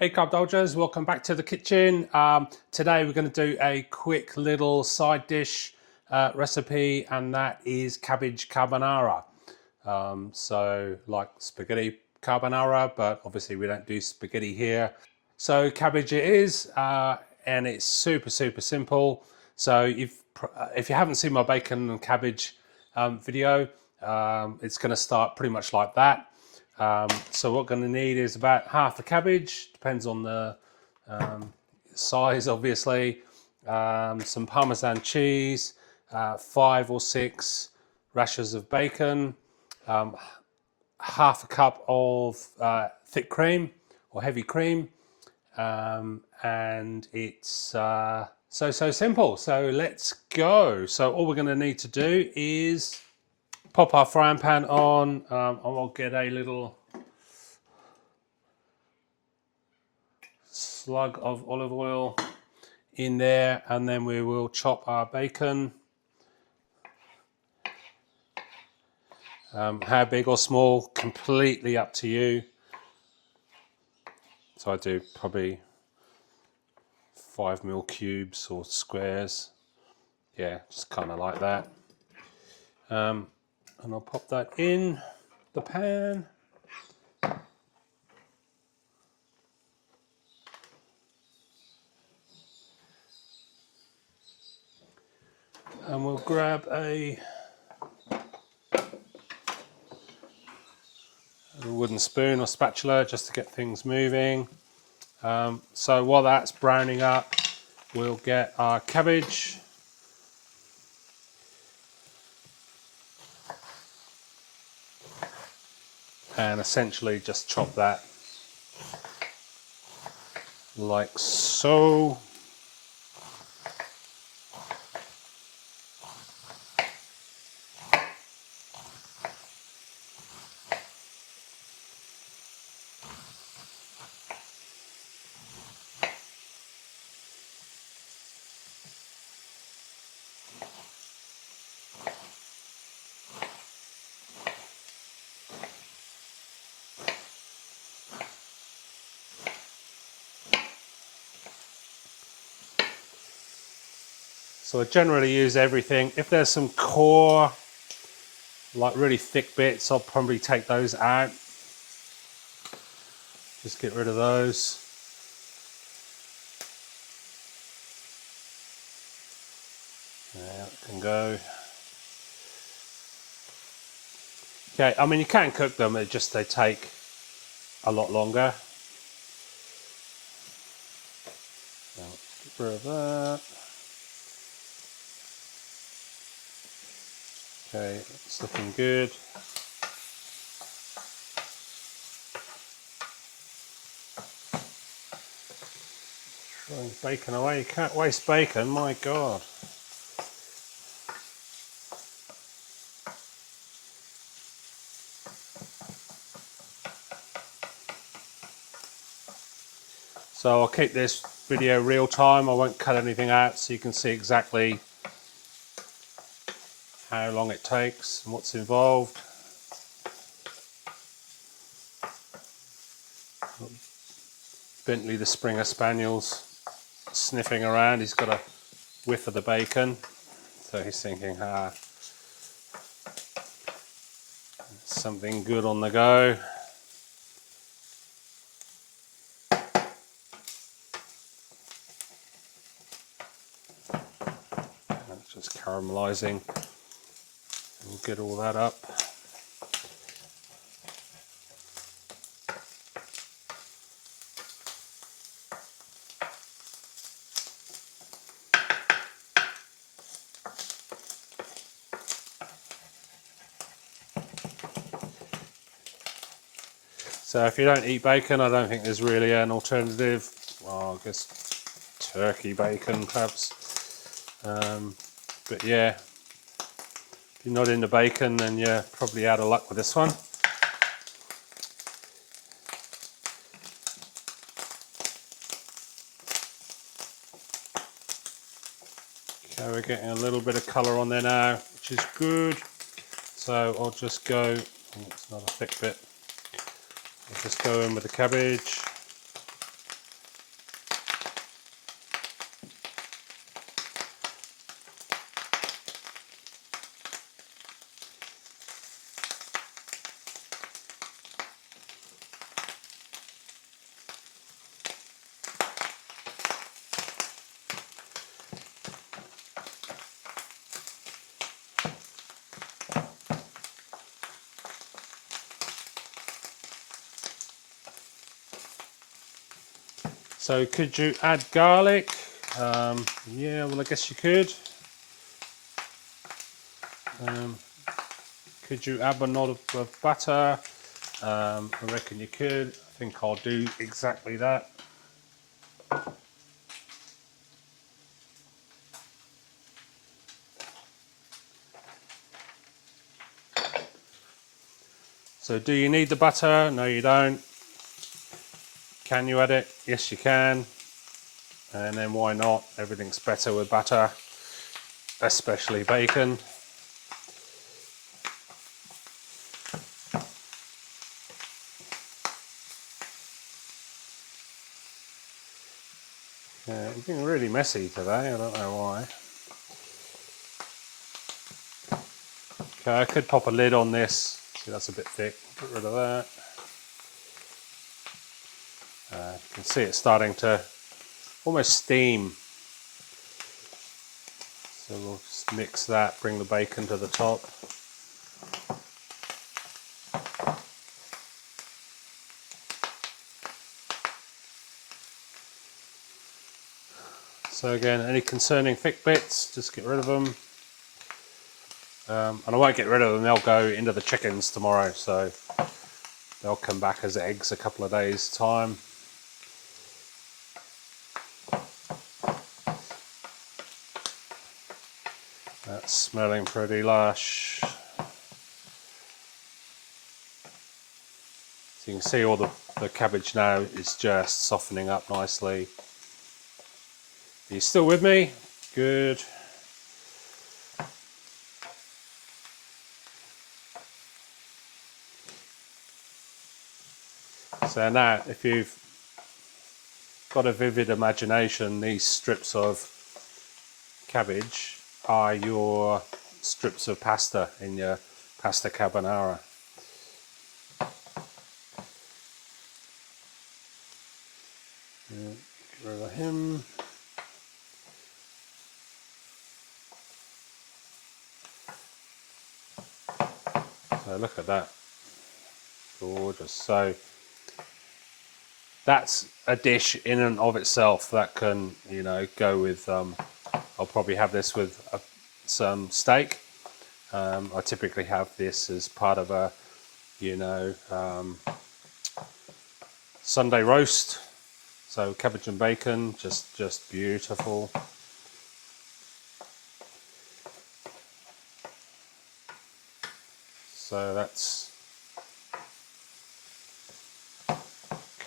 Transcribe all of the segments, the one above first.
Hey Carb Dodgers, welcome back to the kitchen. Today we're going to do a quick little side dish recipe, and that is cabbage carbonara. So like spaghetti carbonara, but obviously we don't do spaghetti here. So cabbage it is, and it's super simple. So if you haven't seen my bacon and cabbage video, it's going to start pretty much like that. So what we're going to need is about half a cabbage, depends on the size obviously, some parmesan cheese, 5 or 6 rashers of bacon, half a cup of thick cream or heavy cream, and it's so simple. So let's go. So all we're going to need to do is pop our frying pan on. I'll get a little slug of olive oil in there, and then we will chop our bacon. How big or small, completely up to you. So I do probably 5mm cubes or squares. Yeah, just kind of like that. And I'll pop that in the pan. And we'll grab a wooden spoon or spatula just to get things moving. So while that's browning up, we'll get our cabbage. And essentially just chop that like so. So I generally use everything. If there's some core, like really thick bits, I'll probably take those out. Just get rid of those. There it can go. Okay, I mean you can cook them, it just they take a lot longer. Now, get rid of that. Okay, it's looking good. Throwing bacon away, you can't waste bacon, my God. So I'll keep this video real time, I won't cut anything out so you can see exactly how long it takes and what's involved. Bentley the Springer Spaniel's sniffing around, he's got a whiff of the bacon, so he's thinking, something good on the go. That's just caramelizing and get all that up. So if you don't eat bacon, I don't think there's really an alternative. Well, I guess turkey bacon perhaps. But yeah, if you're not into bacon, then you're probably out of luck with this one. Okay, we're getting a little bit of colour on there now, which is good. So I'll just go, it's not a thick bit, I'll just go in with the cabbage. So could you add garlic? Yeah, well, I guess you could. Could you add a knot of butter? I reckon you could. I think I'll do exactly that. So do you need the butter? No, you don't. Can you add it? Yes, you can. And then why not? Everything's better with butter, especially bacon. Yeah, it's been really messy today. I don't know why. Okay, I could pop a lid on this. See, that's a bit thick. Get rid of that. You can see it's starting to almost steam. So we'll just mix that, bring the bacon to the top. So again, any concerning thick bits, just get rid of them. And I won't get rid of them, they'll go into the chickens tomorrow, so they'll come back as eggs a couple of days' time. That's smelling pretty lush. So you can see all the cabbage now is just softening up nicely. Are you still with me? Good. So now, if you've got a vivid imagination, these strips of cabbage are your strips of pasta in your pasta carbonara. Get rid of him. So look at that. Gorgeous. So that's a dish in and of itself that can, you know, go with, I'll probably have this with some steak. I typically have this as part of a, you know, Sunday roast. So cabbage and bacon, just beautiful. So that's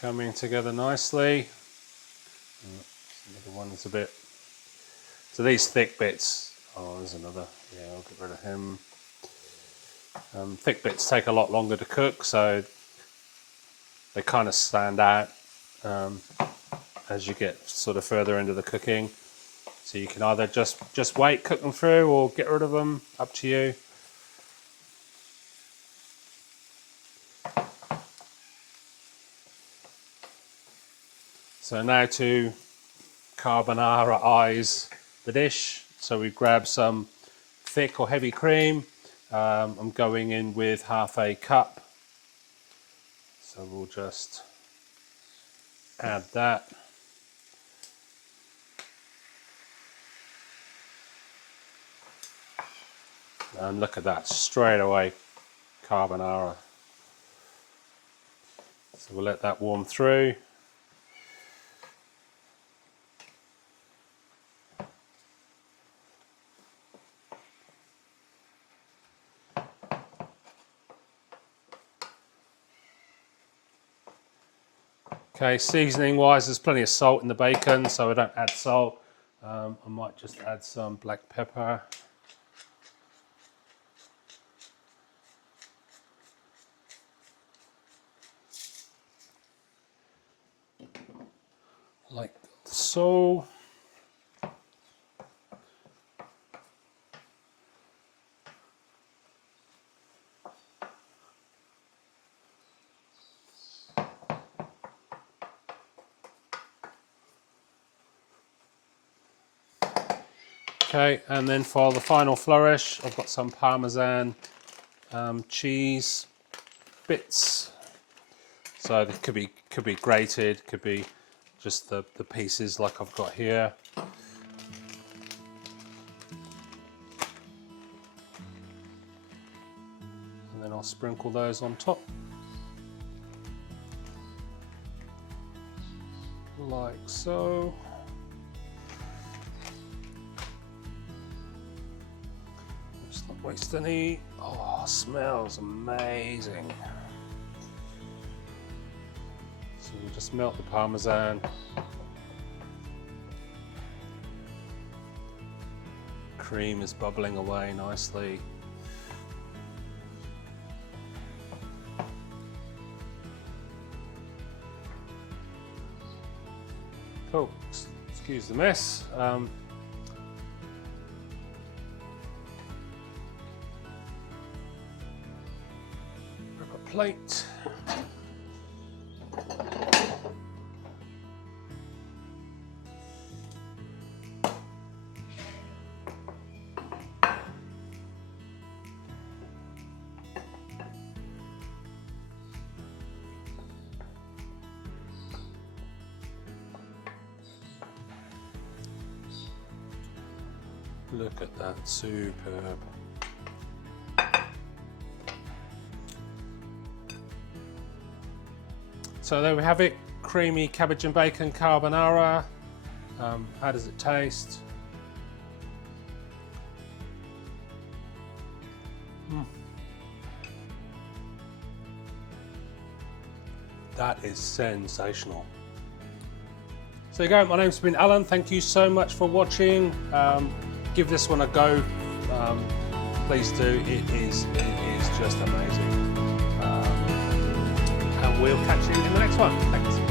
coming together nicely. Another one is a bit. So these thick bits. Oh, there's another. Yeah, I'll get rid of him. Thick bits take a lot longer to cook, so they kind of stand out as you get sort of further into the cooking. So you can either just wait, cook them through, or get rid of them. Up to you. So now to carbonara-ize the dish. So we grab some thick or heavy cream. I'm going in with half a cup. So we'll just add that. And look at that, straight away carbonara. So we'll let that warm through. Okay, seasoning wise, there's plenty of salt in the bacon, so I don't add salt. I might just add some black pepper. Like so. Okay, and then for the final flourish, I've got some parmesan cheese bits. So it could be grated, could be just the pieces like I've got here. And then I'll sprinkle those on top. Like so. Just not waste any. Oh, smells amazing. So we'll just melt the parmesan. Cream is bubbling away nicely. Cool, excuse the mess. Grab a plate. Look at that, superb. So there we have it, creamy cabbage and bacon carbonara. How does it taste? That is sensational. So there you go, my name's been Alan. Thank you so much for watching. Give this one a go. Please do. It is just amazing. And we'll catch you in the next one. Thanks.